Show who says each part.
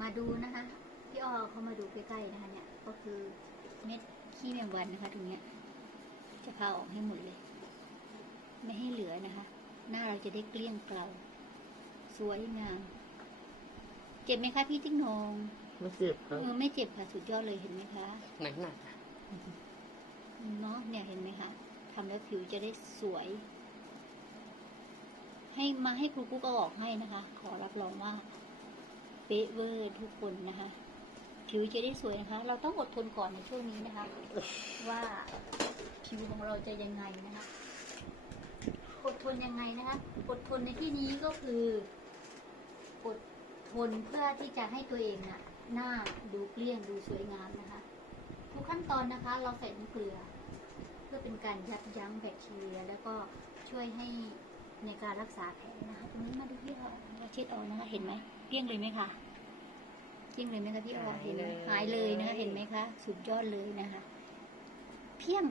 Speaker 1: มาดูนะคะ พี่อ้อเขามาดูใกล้ๆนะคะเนี่ย ก็คือเม็ดขี้แมงวันนะคะตรงเนี้ย จะพาออกให้หมดเลย ไม่ให้เหลือนะคะ หน้าเราจะได้เกลี้ยงเกลาสวยงาม เจ็บไหมคะพี่ติ๊กนง
Speaker 2: ไม่เจ็บครับ
Speaker 1: เออไม่เจ็บค่ะสุดยอดเลยเห็นไหมคะ
Speaker 2: หนักหนักอะ
Speaker 1: เนาะเนี่ยเห็นไหมคะทำแล้วผิวจะได้สวย ให้มาให้ครูกุ๊กเอาออกให้นะคะ ขอรับรองว่า เป๊ะเวอร์ทุกคนนะคะ ผิวจะได้สวยนะคะ เราต้องอดทนก่อนในช่วงนี้นะคะ ว่าผิวของเราจะยังไงนะคะ อดทนยังไงนะคะ อดทนในที่นี้ก็คืออดทนเพื่อที่จะให้ตัวเองน่ะหน้าดูเกลี้ยงดูสวยงามนะคะ ทุกขั้นตอนนะคะ เราใส่น้ำเกลือ เพื่อเป็นการยับยั้งแบคทีเรีย แล้วก็ช่วยให้ในการรักษาแผลนะคะ ตรงนี้มาดูพี่ออเราเช็ดออกนะคะ เห็นไหมเกลี้ยงเลยไหมคะ กลี้ยงเลยไหมคะพี่ออเห็นไหมหายเลยนะคะเห็นไหมคะ สุดยอดเลยนะคะ เพียง